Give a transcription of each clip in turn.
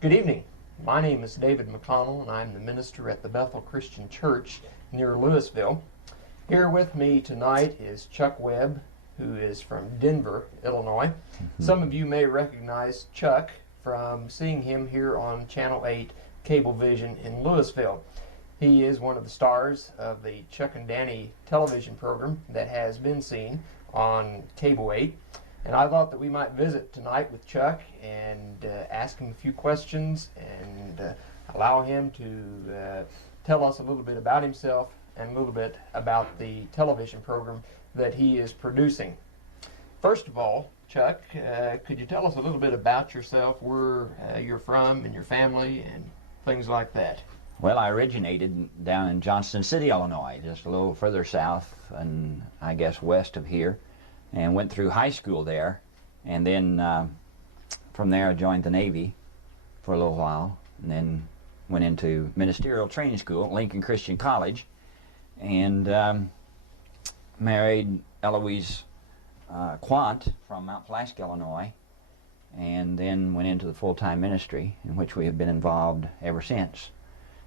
Good evening. My name is David McConnel, and I'm the minister at the Bethel Christian Church near Louisville. Here with me tonight is Chuck Webb, who is from Denver, Illinois. Some of you may recognize Chuck from seeing him here on Channel 8 Cablevision in Louisville. He is one of the stars of the Chuck and Danny television program that has been seen on Cable 8. And I thought that we might visit tonight with Chuck and ask him a few questions and allow him to tell us a little bit about himself and a little bit about the television program that he is producing. First of all, Chuck, could you tell us a little bit about yourself, where you're from and your family and things like that? Well, I originated down in Johnston City, Illinois, just a little further south and I guess west of here, and went through high school there, and then from there I joined the Navy for a little while, and then went into ministerial training school at Lincoln Christian College, and married Eloise Quant from Mount Pulaski, Illinois, and then went into the full-time ministry, in which we have been involved ever since.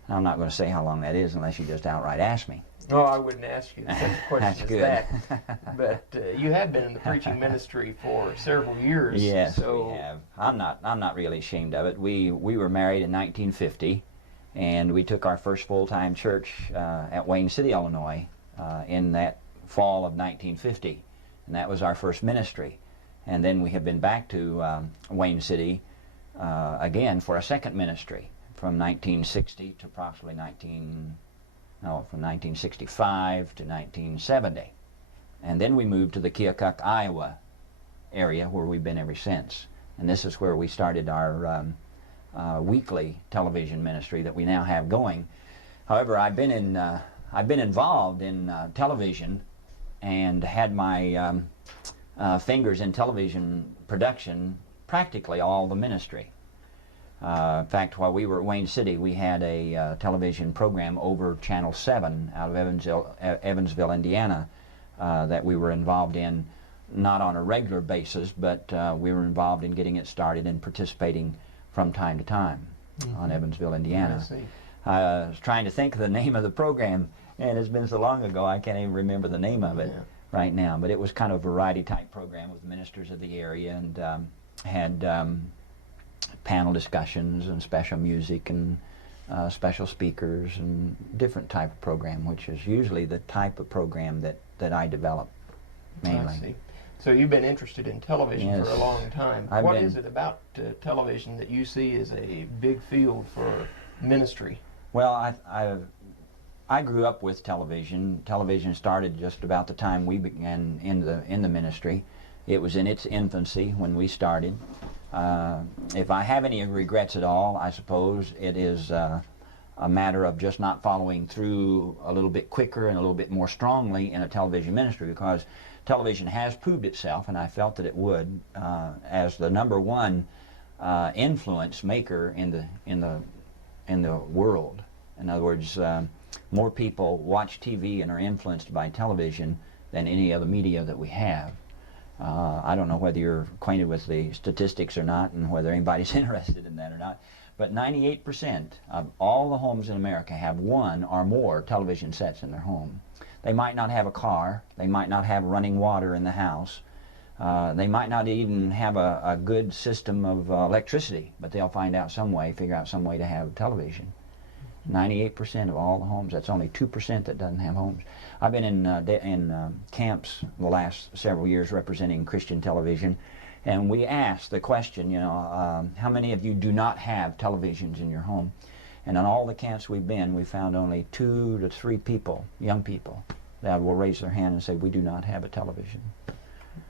I'm not going to say how long that is unless you just outright ask me. No, I wouldn't ask you such a question That's as good. that. But you have been in the preaching ministry for several years. Yes, so we have. I'm not really ashamed of it. We were married in 1950, and we took our first full-time church at Wayne City, Illinois, in that fall of 1950, and that was our first ministry. And then we have been back to Wayne City again for a second ministry from 1960 to approximately from 1965 to 1970. And then we moved to the Keokuk, Iowa area, where we've been ever since. And this is where we started our weekly television ministry that we now have going. However, I've been involved in television and had my fingers in television production practically all the ministry. In fact, while we were at Wayne City, we had a television program over Channel 7 out of Evansville, Indiana, that we were involved in, not on a regular basis, but we were involved in getting it started and participating from time to time on Evansville, Indiana. I see. I was trying to think of the name of the program, and it's been so long ago I can't even remember the name of it right now, but it was kind of a variety type program with ministers of the area, and had panel discussions and special music and special speakers and different type of program, which is usually the type of program that I develop mainly. I see. So you've been interested in television for a long time. What is it about television that you see as a big field for ministry? Well, I grew up with television. Television started just about the time we began in the ministry. It was in its infancy when we started. If I have any regrets at all, I suppose it is a matter of just not following through a little bit quicker and a little bit more strongly in a television ministry, because television has proved itself, and I felt that it would, as the #1 influence maker in the world. In other words, more people watch TV and are influenced by television than any other media that we have. I don't know whether you're acquainted with the statistics or not, and whether anybody's interested in that or not, but 98% of all the homes in America have one or more television sets in their home. They might not have a car, they might not have running water in the house, they might not even have a good system of electricity, but they'll figure out some way to have television. 98% of all the homes. That's only 2% that doesn't have homes. I've been in camps the last several years representing Christian television, and we asked the question, how many of you do not have televisions in your home? And on all the camps we've been, we found only 2 to 3 people, young people, that will raise their hand and say, we do not have a television.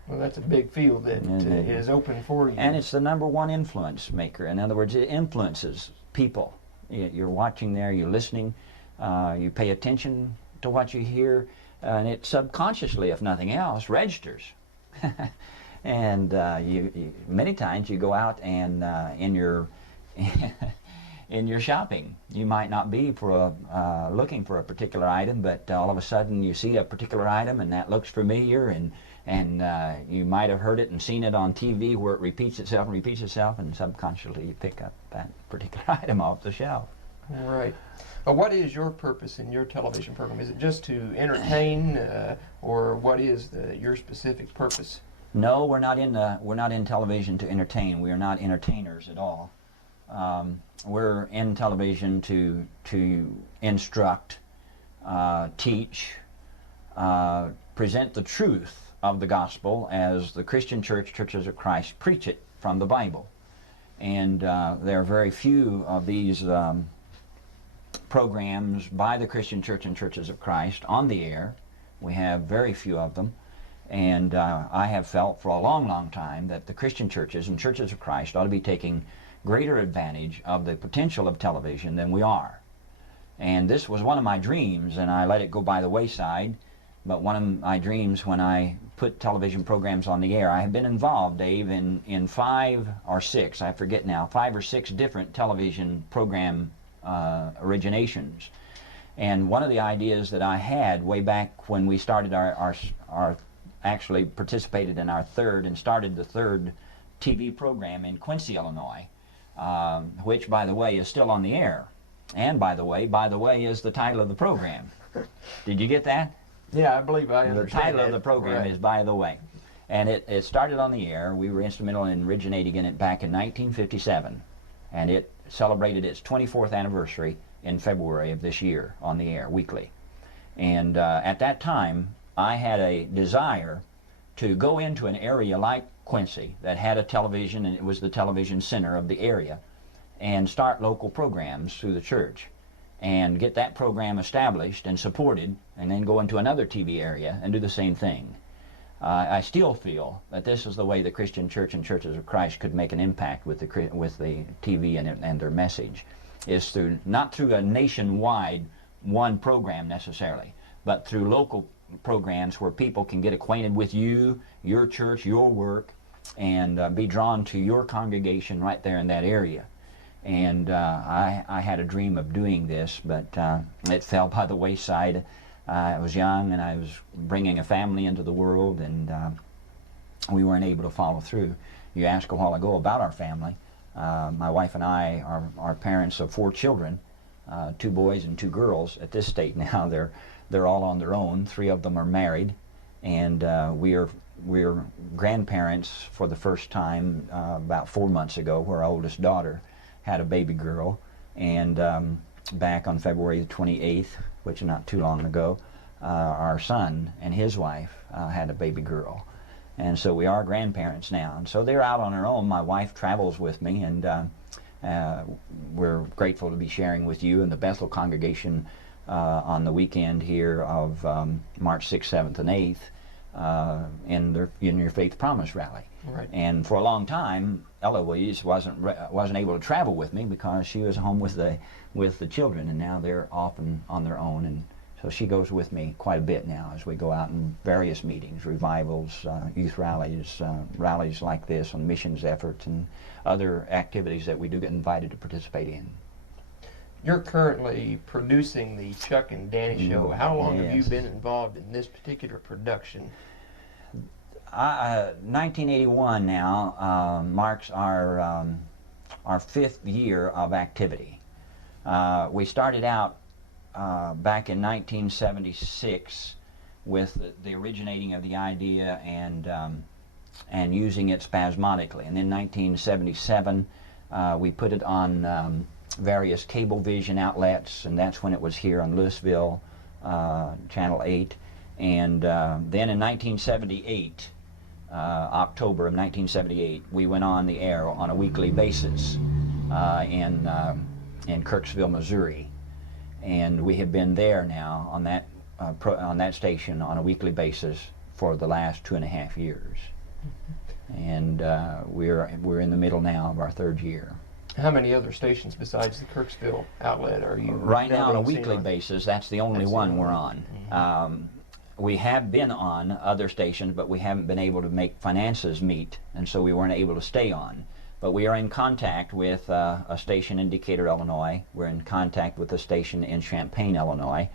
Well, that's a big field that is open for you. And it's the #1 influence maker. In other words, it influences people. You're watching there, you're listening, you pay attention to what you hear, and it subconsciously, if nothing else, registers. And you many times you go out and in in your shopping. You might not be looking for a particular item, but all of a sudden you see a particular item and that looks familiar, and you might have heard it and seen it on TV where it repeats itself, and subconsciously you pick up that particular item off the shelf. Right. What is your purpose in your television program? Is it just to entertain, or what is your specific purpose? No, we're not in television to entertain. We are not entertainers at all. We're in television to instruct, teach, present the truth of the gospel as the Christian church, Churches of Christ, preach it from the Bible. And there are very few of these programs by the Christian church and Churches of Christ on the air. We have very few of them. And I have felt for a long, long time that the Christian churches and Churches of Christ ought to be taking greater advantage of the potential of television than we are. And this was one of my dreams, and I let it go by the wayside. But one of my dreams when I put television programs on the air, I have been involved, Dave, in 5 or 6, I forget now, 5 or 6 different television program originations. And one of the ideas that I had way back when we started our actually participated in our 3rd and started the 3rd TV program in Quincy, Illinois, which, by the way, is still on the air. And by the way is the title of the program. Did you get that? Yeah, I believe I understand. The title of the program is By the Way. And it started on the air. We were instrumental in originating in it back in 1957. And it celebrated its 24th anniversary in February of this year on the air, weekly. And at that time, I had a desire to go into an area like Quincy that had a television, and it was the television center of the area, and start local programs through the church and get that program established and supported, and then go into another TV area and do the same thing. I still feel that this is the way the Christian church and Churches of Christ could make an impact with the TV and their message, is not through a nationwide one program necessarily, but through local programs where people can get acquainted with you, your church, your work, and be drawn to your congregation right there in that area. And I had a dream of doing this, but it fell by the wayside. I was young and I was bringing a family into the world, and we weren't able to follow through. You asked a while ago about our family. My wife and I are parents of 4 children, 2 boys and 2 girls at this state now. They're all on their own. 3 of them are married, and we're grandparents for the first time about 4 months ago, where our oldest daughter had a baby girl, and back on February the 28th, which is not too long ago, our son and his wife had a baby girl. And so we are grandparents now. And so they're out on their own. My wife travels with me, and we're grateful to be sharing with you and the Bethel congregation on the weekend here of March 6th, 7th, and 8th in your Faith Promise Rally. Right. And for a long time, Eloise wasn't able to travel with me because she was home with the children, and now they're off on their own, and so she goes with me quite a bit now as we go out in various meetings, revivals, youth rallies, rallies like this on missions efforts, and other activities that we do get invited to participate in. You're currently producing the Chuck and Danny show. How long have you Yes. been involved in this particular production? 1981 now marks our 5th year of activity. We started out back in 1976 with the originating of the idea and using it spasmodically. And then 1977 we put it on various cable vision outlets, and that's when it was here on Louisville Channel 8. And then in 1978, October of 1978, we went on the air on a weekly basis in Kirksville, Missouri, and we have been there now on that station on a weekly basis for the last 2.5 years, and we're in the middle now of our 3rd year. How many other stations besides the Kirksville outlet are you Right now on a being seen weekly on? basis? That's the only one we're on. Mm-hmm. We have been on other stations, but we haven't been able to make finances meet, and so we weren't able to stay on. But we are in contact with a station in Decatur, Illinois. We're in contact with a station in Champaign, Illinois.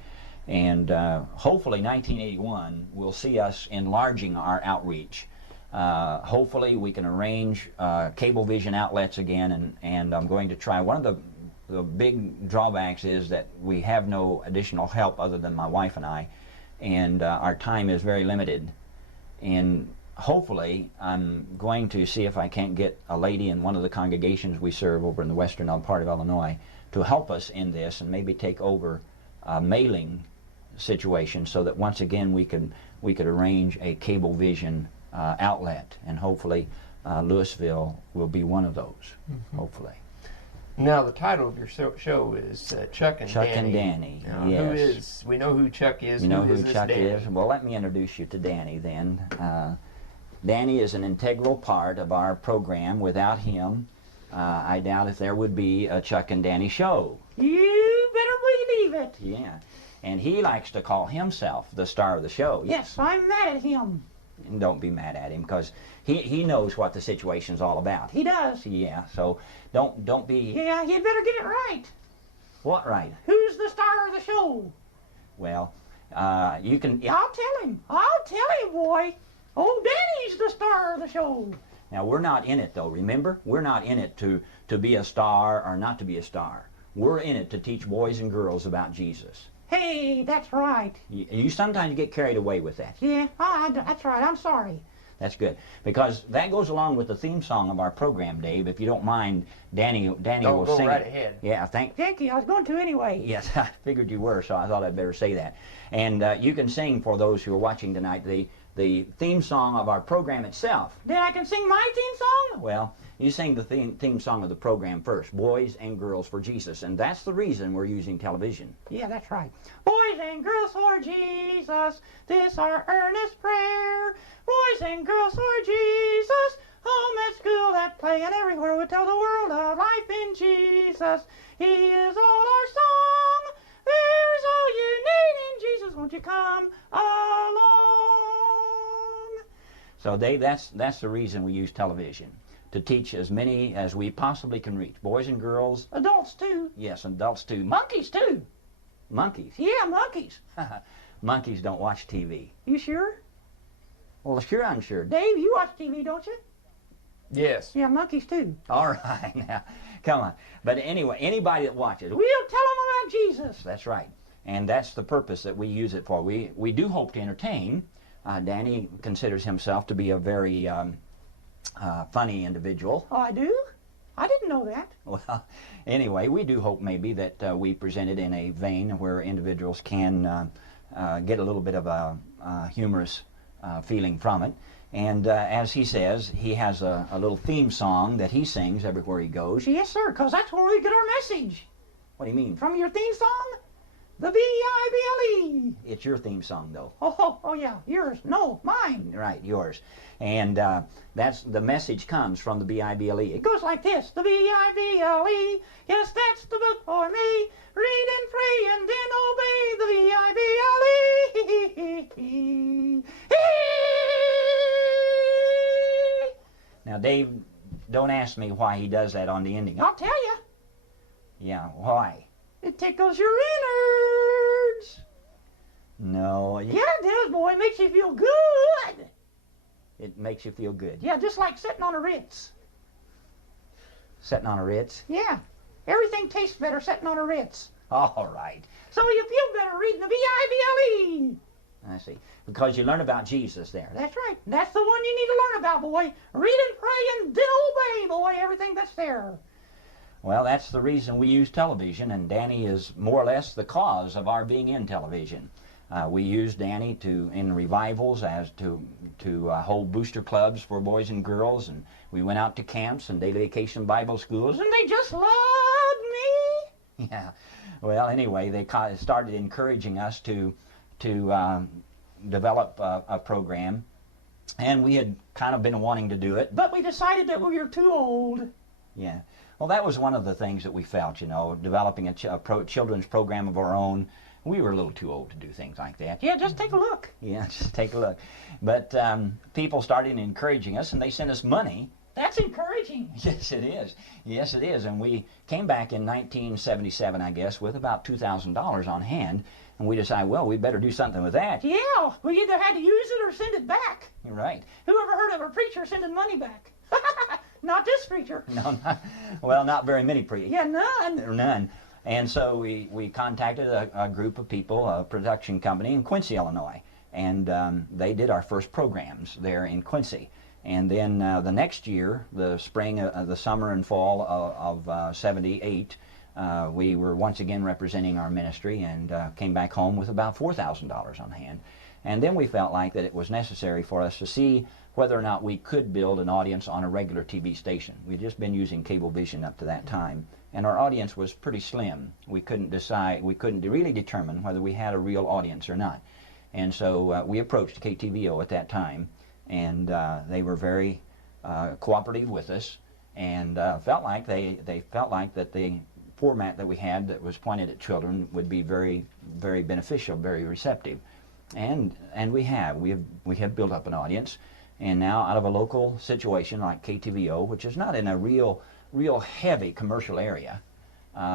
And hopefully 1981 will see us enlarging our outreach. Hopefully we can arrange cable vision outlets again, and I'm going to try. One of the big drawbacks is that we have no additional help other than my wife and I, and our time is very limited. And hopefully I'm going to see if I can't get a lady in one of the congregations we serve over in the western part of Illinois to help us in this and maybe take over mailing situation, so that once again we could arrange a cable vision outlet, and hopefully Louisville will be one of those. Hopefully. Now the title of your show is Chuck and Chuck Danny. and Danny. Now, Yes. we know who Chuck is. You know who this Chuck Danny? is? Well, let me introduce you to Danny then. Danny is an integral part of our program. Without him, I doubt if there would be a Chuck and Danny show. You better believe it. Yeah. And he likes to call himself the star of the show. Yes, I'm mad at him. And don't be mad at him, because he knows what the situation's all about. He does. Yeah, so don't be... Yeah, you'd better get it right. What right? Who's the star of the show? Well, you can... I'll tell him. I'll tell him, boy. Oh, Danny's the star of the show. Now, we're not in it, though, remember? We're not in it to be a star or not to be a star. We're in it to teach boys and girls about Jesus. Hey, that's right. You sometimes get carried away with that. Yeah, that's right. I'm sorry. That's good, because that goes along with the theme song of our program, Dave. If you don't mind, Danny will Go sing right it. ahead. Yeah, Thank you. I was going to anyway. Yes, I figured you were, so I thought I'd better say that. And you can sing, for those who are watching tonight, the theme song of our program itself. Then I can sing my theme song? Well, you sing the theme song of the program first, Boys and Girls for Jesus, and that's the reason we're using television. Yeah, that's right. Boys and girls for Jesus, this our earnest prayer. Boys and girls for Jesus, home at school, at play, and everywhere we tell the world of life in Jesus. He is all our song. There's all you need in Jesus. Won't you come along? So, Dave, that's the reason we use television, to teach as many as we possibly can reach. Boys and girls. Adults too. Yes, adults too. Monkeys too. Monkeys. Yeah, monkeys. Monkeys don't watch TV. You sure? Well, sure, I'm sure. Dave, you watch TV, don't you? Yes. Yeah, monkeys too. All right, now, come on. But anyway, anybody that watches, We'll tell them about Jesus. that's right. And that's the purpose that we use it for. We do hope to entertain. Danny considers himself to be a very funny individual. Oh, I do? I didn't know that. Well, anyway, we do hope maybe that we present it in a vein where individuals can get a little bit of a humorous feeling from it. And as he says, he has a little theme song that he sings everywhere he goes. Yes, sir, because that's where we get our message. What do you mean? From your theme song? The B-I-B-L-E. It's your theme song, though. Oh, yeah, yours. No, mine. Right, yours. And that's the message comes from the B-I-B-L-E. It goes like this. The B-I-B-L-E. Yes, that's the book for me. Read and pray and then obey the B-I-B-L-E. Now, Dave, don't ask me why he does that on the ending. I'll tell you. Yeah, why? It tickles your innards. No, Yeah, it does, boy. It makes you feel good. it makes you feel good. Yeah, just like sitting on a Ritz. Sitting on a Ritz? Yeah. Everything tastes better sitting on a Ritz. All right. So you feel better reading the B-I-B-L-E. I see. Because you learn about Jesus there. That's right. That's the one you need to learn about, boy. Read and pray and then obey, boy, everything that's there. Well, that's the reason we use television, and Danny is more or less the cause of our being in television. We use Danny in revivals as to hold booster clubs for boys and girls, and we went out to camps and daily vacation Bible schools. And they just loved me. Yeah. Well, anyway, they started encouraging us to develop a program, and we had kind of been wanting to do it. But we decided that we were too old. Yeah. Well, that was one of the things that we felt, developing a children's program of our own. We were a little too old to do things like that. Yeah, just take a look. Yeah, just take a look. But people started encouraging us, and they sent us money That's encouraging. Yes, it is. Yes, it is. And we came back in 1977, I guess, with about $2,000 on hand. And we decided, well, we better do something with that. Yeah, we either had to use it or send it back. You're right. Who ever heard of a preacher sending money back? Not this preacher. No, not very many preachers. Yeah, none. None. And so we contacted a group of people, a production company in Quincy, Illinois. And they did our first programs there in Quincy. And then the next year, the spring, the summer and fall of '78, we were once again representing our ministry and came back home with about $4,000 on hand. And then we felt like that it was necessary for us to see whether or not we could build an audience on a regular TV station. We'd just been using cable vision up to that time, and our audience was pretty slim. We couldn't really determine whether we had a real audience or not. And so we approached KTVO at that time, and they were very cooperative with us, and felt like they felt like that the format that we had that was pointed at children would be very, very beneficial, very receptive. And we have built up an audience, and now out of a local situation like KTVO, which is not in a real heavy commercial area,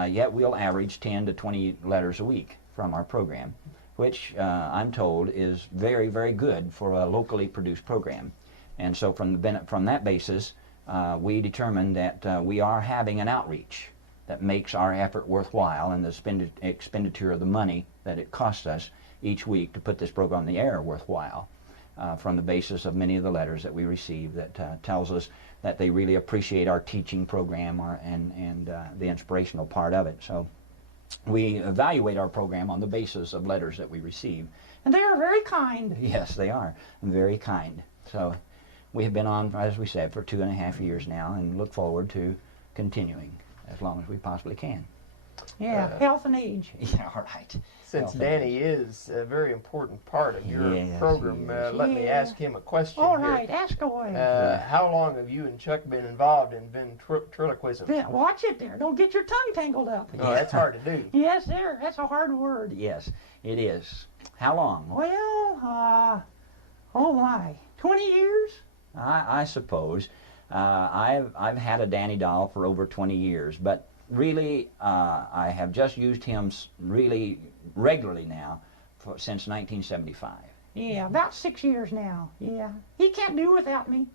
yet we'll average 10 to 20 letters a week from our program, which I'm told is very, very good for a locally produced program. And so from that basis, we determined that we are having an outreach that makes our effort worthwhile, and the expenditure of the money that it costs us each week to put this program on the air worthwhile, from the basis of many of the letters that we receive that tells us that they really appreciate our teaching program and the inspirational part of it. So we evaluate our program on the basis of letters that we receive. And they are very kind. Yes, they are. Very kind. So we have been on, as we said, for 2.5 years now, and look forward to continuing as long as we possibly can. Yeah, health and age. Yeah, all right. Since Danny is a very important part of your Yes, program, let me ask him a question All here. right, ask away. How long have you and Chuck been involved in ventriloquism? Yeah, watch it there. Don't get your tongue tangled up. Oh, that's hard to do. Yes, sir. That's a hard word. Yes, it is. How long? Well, oh my, 20 years? I suppose. I've had a Danny doll for over 20 years, but really I have just used him really regularly now since 1975. Yeah, about 6 years now. Yeah, he can't do without me.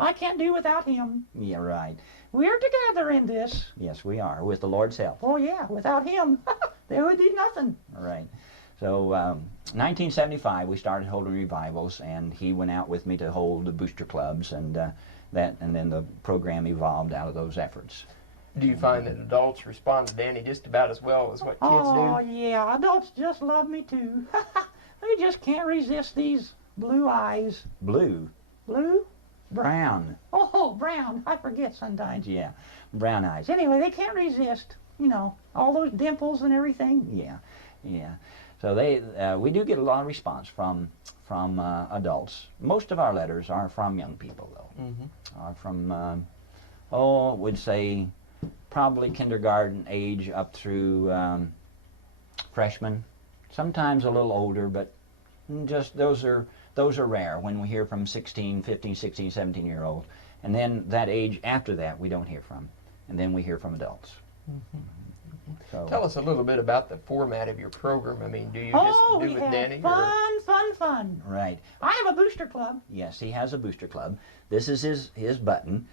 I can't do without him. Yeah, right. We're together in this. Yes, we are, with the Lord's help. Oh yeah, without him, there would be nothing. All right. So 1975 we started holding revivals, and he went out with me to hold the booster clubs, and then the program evolved out of those efforts. Do you find that adults respond to Danny just about as well as what kids Oh do? yeah, adults just love me too. They just can't resist these blue eyes. Blue. Blue? Brown. Oh, brown. I forget sometimes. Yeah, brown eyes. Anyway, they can't resist, all those dimples and everything. Yeah, yeah. So we do get a lot of response from adults. Most of our letters are from young people, though. Mm-hmm. Are from, we'd say probably kindergarten age up through freshman. Sometimes a little older, but just those are rare when we hear from 15, 16, 17-year-olds. And then that age after that we don't hear from. And then we hear from adults. Mm-hmm. So, Tell us a little bit about the format of your program. I mean, do you just do with Danny? Fun. right. I have a booster club. Yes, he has a booster club. This is his button.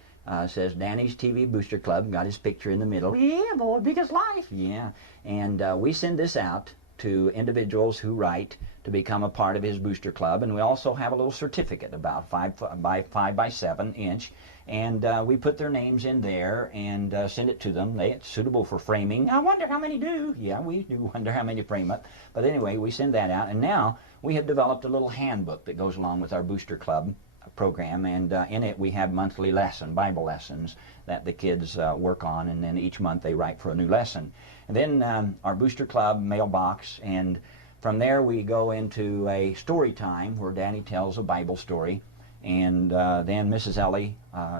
Says Danny's TV Booster Club. Got his picture in the middle. Yeah, boy, big as life. Yeah, and we send this out to individuals who write to become a part of his booster club, and we also have a little certificate about 5 by 7 inch, and we put their names in there and send it to them. It's suitable for framing. I wonder how many do. Yeah, we do wonder how many frame it, but anyway, we send that out, and now we have developed a little handbook that goes along with our booster club program, and in it we have monthly Bible lessons that the kids work on, and then each month they write for a new lesson. And then our booster club mailbox, and from there we go into a story time where Danny tells a Bible story, and then Mrs. Ellie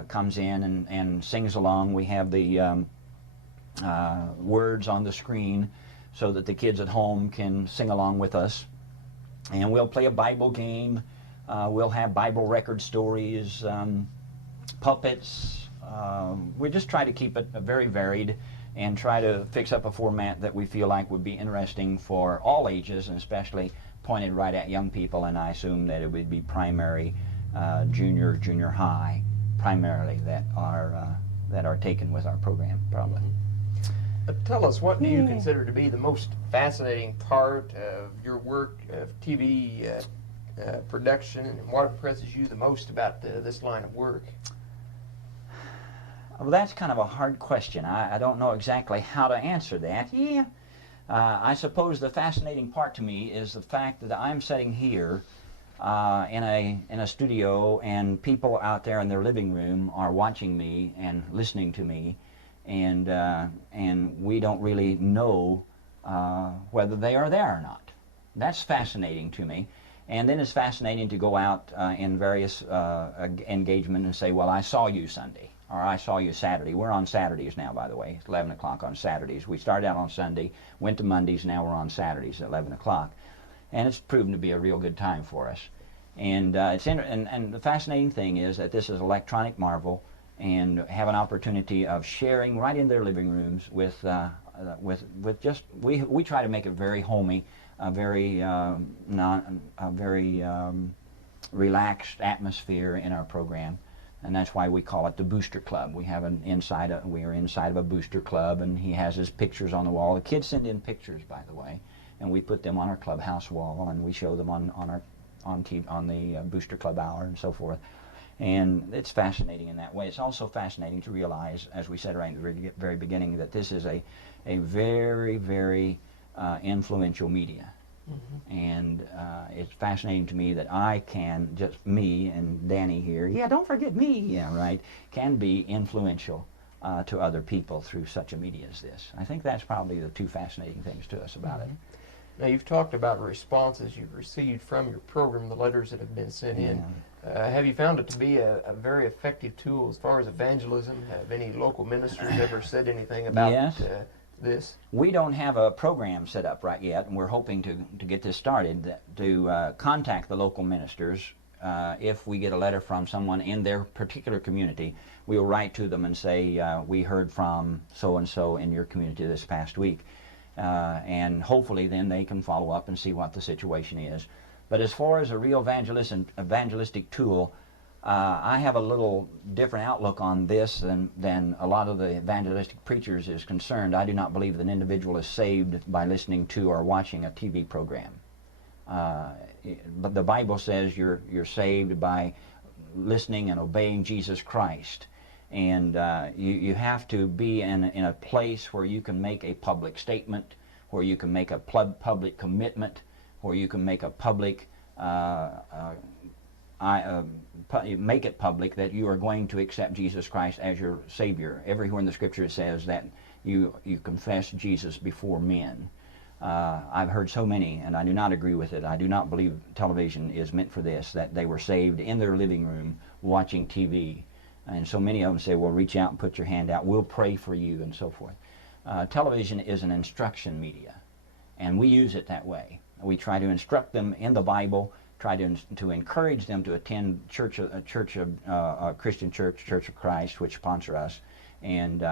comes in and sings along. We have the words on the screen so that the kids at home can sing along with us, and we'll play a Bible game. We'll have Bible record stories, puppets. We just try to keep it very varied and try to fix up a format that we feel like would be interesting for all ages, and especially pointed right at young people. And I assume that it would be primary, junior high, primarily that are taken with our program, probably. Tell us, what do you consider to be the most fascinating part of your work of TV production, and what impresses you the most about this line of work? Well, that's kind of a hard question. I don't know exactly how to answer that. I suppose the fascinating part to me is the fact that I'm sitting here in a studio, and people out there in their living room are watching me and listening to me, and we don't really know whether they are there or not. That's fascinating to me. And then it's fascinating to go out in various engagement and say, well, I saw you Sunday, or I saw you Saturday. We're on Saturdays now, by the way. It's 11 o'clock on Saturdays. We started out on Sunday, went to Mondays, now we're on Saturdays at 11 o'clock. And it's proven to be a real good time for us. And and the fascinating thing is that this is electronic marvel, and have an opportunity of sharing right in their living rooms with just, we try to make it very homey, a very relaxed atmosphere in our program, and that's why we call it the Booster Club. We have we are inside of a booster club, and he has his pictures on the wall. The kids send in pictures, by the way, and we put them on our clubhouse wall, and we show them on the Booster Club hour and so forth. And it's fascinating in that way. It's also fascinating to realize, as we said right in the very beginning, that this is a very, very influential media. And it's fascinating to me that I can, just me and Danny here, don't forget me, can be influential to other people through such a media as this. I think that's probably the two fascinating things to us about it. Now, you've talked about responses you've received from your program, the letters that have been sent in. Have you found it to be a very effective tool as far as evangelism? Have any local ministers ever said anything about this? We don't have a program set up right yet, and we're hoping to get this started, to contact the local ministers. If we get a letter from someone in their particular community, we'll write to them and say, we heard from so-and-so in your community this past week. And hopefully then they can follow up and see what the situation is. But as far as a real evangelistic tool, I have a little different outlook on this than a lot of the evangelistic preachers is concerned. I do not believe that an individual is saved by listening to or watching a TV program. But the Bible says you're saved by listening and obeying Jesus Christ. And you have to be in a place where you can make a public statement, where you can make a public commitment, where you can make a public, make it public that you are going to accept Jesus Christ as your Savior. Everywhere in the Scripture it says that you confess Jesus before men. I've heard so many, and I do not agree with it. I do not believe television is meant for this, that they were saved in their living room watching TV. And so many of them say, well, reach out and put your hand out. We'll pray for you, and so forth. Television is an instruction media, and we use it that way. We try to instruct them in the Bible, try to encourage them to attend Christian Church, Church of Christ, which sponsor us. And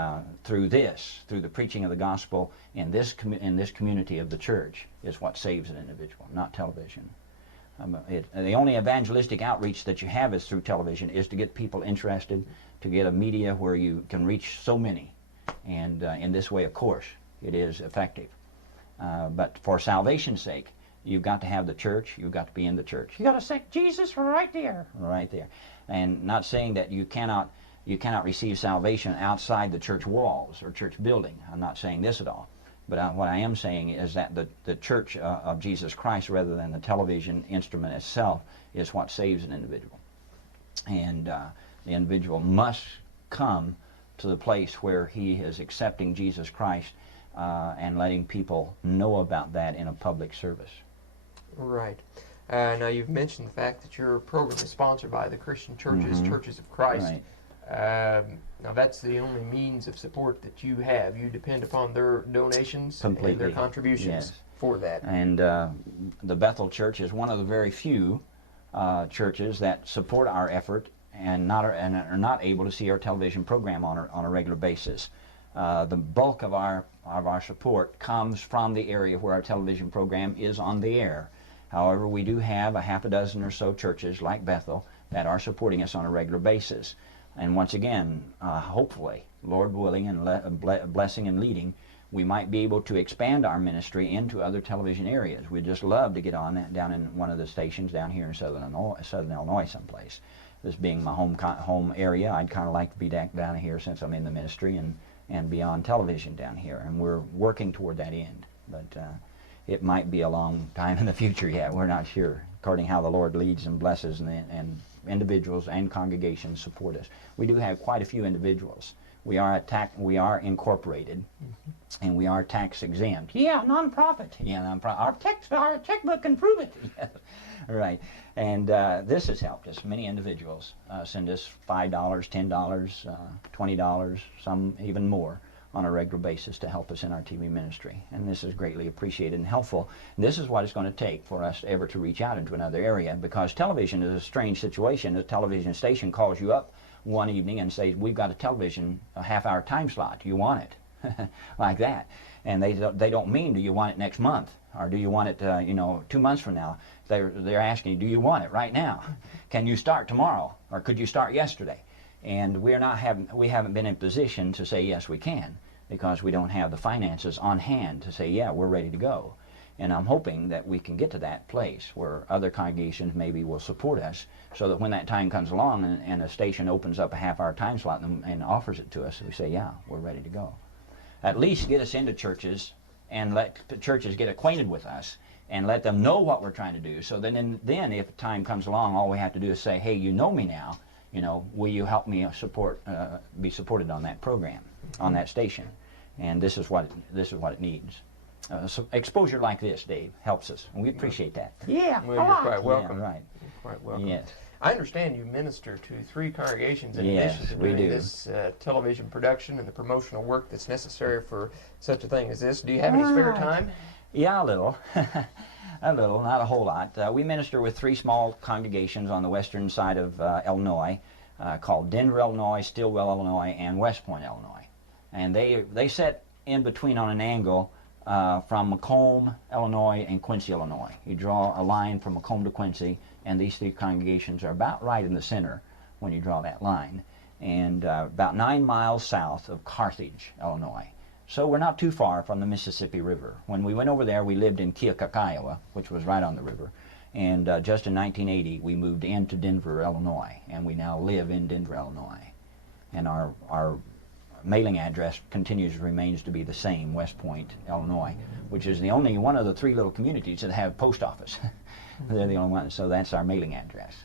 through the preaching of the gospel in this community of the church is what saves an individual, not television. The only evangelistic outreach that you have is through television, is to get people interested, to get a media where you can reach so many. And in this way, of course, it is effective. But for salvation's sake, you've got to have the church, you've got to be in the church. You got to accept Jesus right there. Right there. And not saying that you cannot receive salvation outside the church walls or church building. I'm not saying this at all. But what I am saying is that the church of Jesus Christ, rather than the television instrument itself, is what saves an individual. And the individual must come to the place where he is accepting Jesus Christ and letting people know about that in a public service. Right. Now, you've mentioned the fact that your program is sponsored by the Christian churches, Churches of Christ. Right. Now, that's the only means of support that you have. You depend upon their donations and their contributions for that. And the Bethel Church is one of the very few churches that support our effort and are not able to see our television program on a regular basis. The bulk of our support comes from the area where our television program is on the air. However, we do have a half a dozen or so churches like Bethel that are supporting us on a regular basis. And once again, hopefully, Lord willing and blessing and leading, we might be able to expand our ministry into other television areas. We'd just love to get on that down in one of the stations down here in Southern Illinois someplace. This being my home area, I'd kind of like to be down here since I'm in the ministry and be on television down here. And we're working toward that end. But it might be a long time in the future yet. We're not sure, according to how the Lord leads and blesses and individuals and congregations support us. We do have quite a few individuals. We are incorporated, and we are tax exempt. Yeah, nonprofit. Yeah, nonprofit. Our checkbook can prove it. Yeah, right. And this has helped us. Many individuals send us $5, $10, $20, some even more on a regular basis to help us in our TV ministry. And this is greatly appreciated and helpful. And this is what it's going to take for us ever to reach out into another area, because television is a strange situation. A television station calls you up one evening and says, we've got a half-hour time slot. Do you want it? Like that. And they don't mean, do you want it next month? Or do you want it 2 months from now? They're asking you, do you want it right now? Can you start tomorrow? Or could you start yesterday? And we haven't been in position to say yes we can, because we don't have the finances on hand to say, yeah, we're ready to go. And I'm hoping that we can get to that place where other congregations maybe will support us, so that when that time comes along and a station opens up a half-hour time slot and offers it to us, we say, yeah, we're ready to go. At least get us into churches and let the churches get acquainted with us and let them know what we're trying to do. So then if time comes along, all we have to do is say, hey, you know me now, will you help me be supported on that program, on that station? And this is what it needs. So exposure like this, Dave, helps us, and we appreciate that. Yeah, well, you're quite welcome. Yeah, right. You're quite welcome. Yes. I understand you minister to 3 congregations in Yes, addition to we doing do. this television production and the promotional work that's necessary for such a thing as this. Do you have any spare time? Yeah, a little. A little, not a whole lot. We minister with 3 small congregations on the western side of Illinois, called Denver, Illinois, Stillwell, Illinois, and West Point, Illinois. And they sit in between on an angle from Macomb, Illinois, and Quincy, Illinois. You draw a line from Macomb to Quincy, and these 3 congregations are about right in the center when you draw that line, and about 9 miles south of Carthage, Illinois. So we're not too far from the Mississippi River. When we went over there, we lived in Keokuk, Iowa, which was right on the river, and just in 1980 we moved into Denver, Illinois, and we now live in Denver, Illinois. And our mailing address remains to be the same, West Point, Illinois, which is the only one of the 3 little communities that have post office. They're the only ones, so that's our mailing address.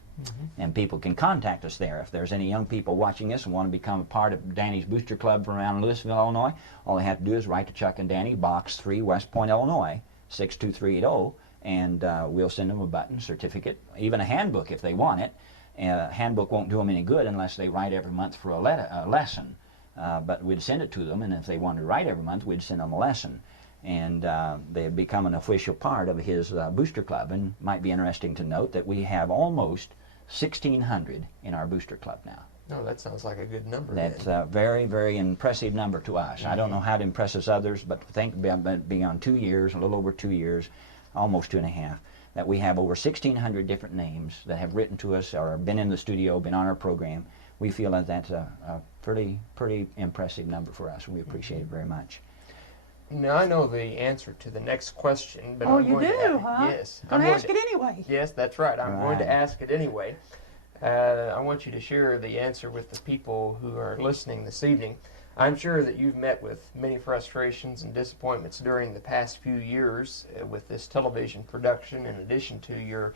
And people can contact us there. If there's any young people watching this and want to become a part of Danny's Booster Club from around Louisville, Illinois, all they have to do is write to Chuck and Danny, Box 3, West Point, Illinois, 62380, and we'll send them a button, certificate, even a handbook if they want it. A handbook won't do them any good unless they write every month for a lesson. But we'd send it to them, and if they wanted to write every month, we'd send them a lesson. And they become an official part of his booster club. And it might be interesting to note that we have almost 1,600 in our booster club now. No, that sounds like a good number. That's a very, very impressive number to us. I don't know how it impresses others, but think about being on 2 years, a little over 2 years, almost 2.5, that we have over 1,600 different names that have written to us or been in the studio, been on our program. We feel that that's a pretty impressive number for us, and we appreciate it very much. Now, I know the answer to the next question, but Oh, I'm you going do, to huh? Yes. Gonna ask it anyway. Yes, that's right. I'm going to Right. ask it anyway. I want you to share the answer with the people who are listening this evening. I'm sure that you've met with many frustrations and disappointments during the past few years with this television production, in addition to your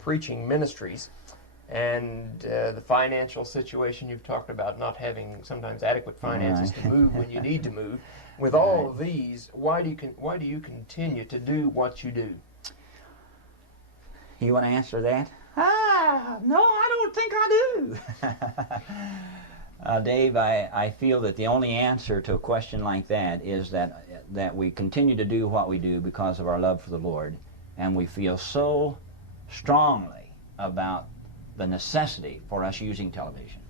preaching ministries. And the financial situation you've talked about, not having sometimes adequate finances to move when you need to move. With all of these, why do you continue to do what you do? You want to answer that? No, I don't think I do. Dave, I feel that the only answer to a question like that is that we continue to do what we do because of our love for the Lord, and we feel so strongly about the necessity for us using television.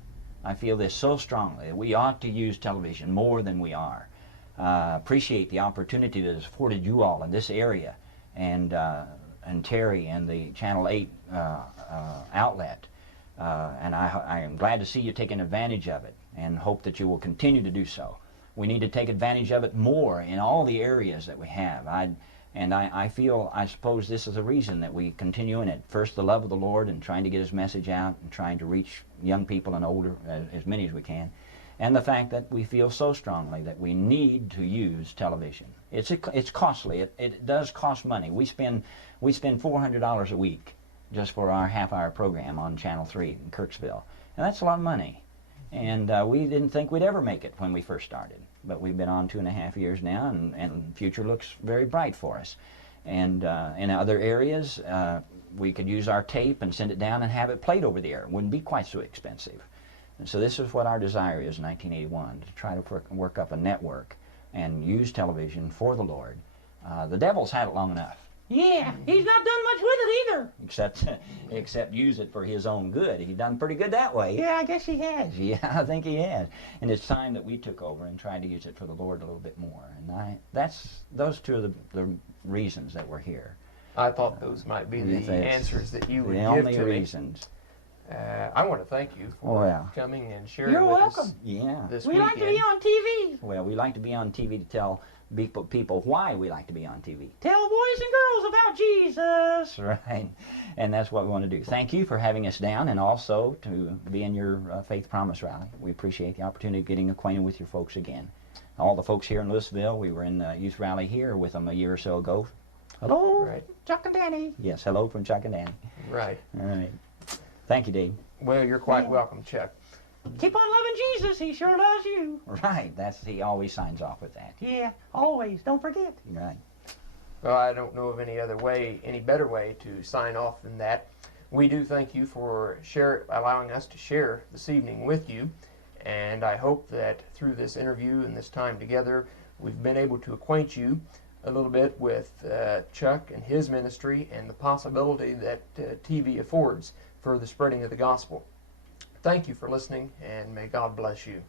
I feel this so strongly that we ought to use television more than we are. Appreciate the opportunity that is afforded you all in this area, and Terry and the Channel 8 outlet. And I am glad to see you taking advantage of it, and hope that you will continue to do so. We need to take advantage of it more in all the areas that we have. I feel, I suppose this is the reason that we continue in it. First, the love of the Lord and trying to get His message out and trying to reach young people and older, as many as we can. And the fact that we feel so strongly that we need to use television. It's costly. It does cost money. We spend $400 a week just for our half-hour program on Channel 3 in Kirksville. And that's a lot of money. And we didn't think we'd ever make it when we first started. But we've been on 2.5 years now, and the future looks very bright for us. And in other areas, we could use our tape and send it down and have it played over the air. It wouldn't be quite so expensive. And so this is what our desire is in 1981, to try to work up a network and use television for the Lord. The devil's had it long enough. Yeah, he's not done much with it either. Except use it for his own good. He's done pretty good that way. Yeah, I guess he has. Yeah, I think he has. And it's time that we took over and tried to use it for the Lord a little bit more. And those two are the reasons that we're here. I thought those might be the answers that you would give to me. The only reasons. I want to thank you for coming and sharing You're with welcome. us this we weekend. like to be on TV. Well, we like to be on TV to tell people why we like to be on TV. Tell boys and girls about Jesus. That's right. And that's what we want to do. Thank you for having us down, and also to be in your Faith Promise Rally. We appreciate the opportunity of getting acquainted with your folks again. All the folks here in Louisville, we were in the youth rally here with them a year or so ago. Hello, Right. Chuck and Danny. Yes, hello from Chuck and Danny. Right. All right. Thank you, Dave. Well, you're quite welcome, Chuck. Keep on loving Jesus. He sure loves you. Right. He always signs off with that. Yeah, always. Don't forget. Right. Well, I don't know of any better way to sign off than that. We do thank you for allowing us to share this evening with you, and I hope that through this interview and this time together, we've been able to acquaint you a little bit with Chuck and his ministry and the possibility that TV affords for the spreading of the gospel. Thank you for listening, and may God bless you.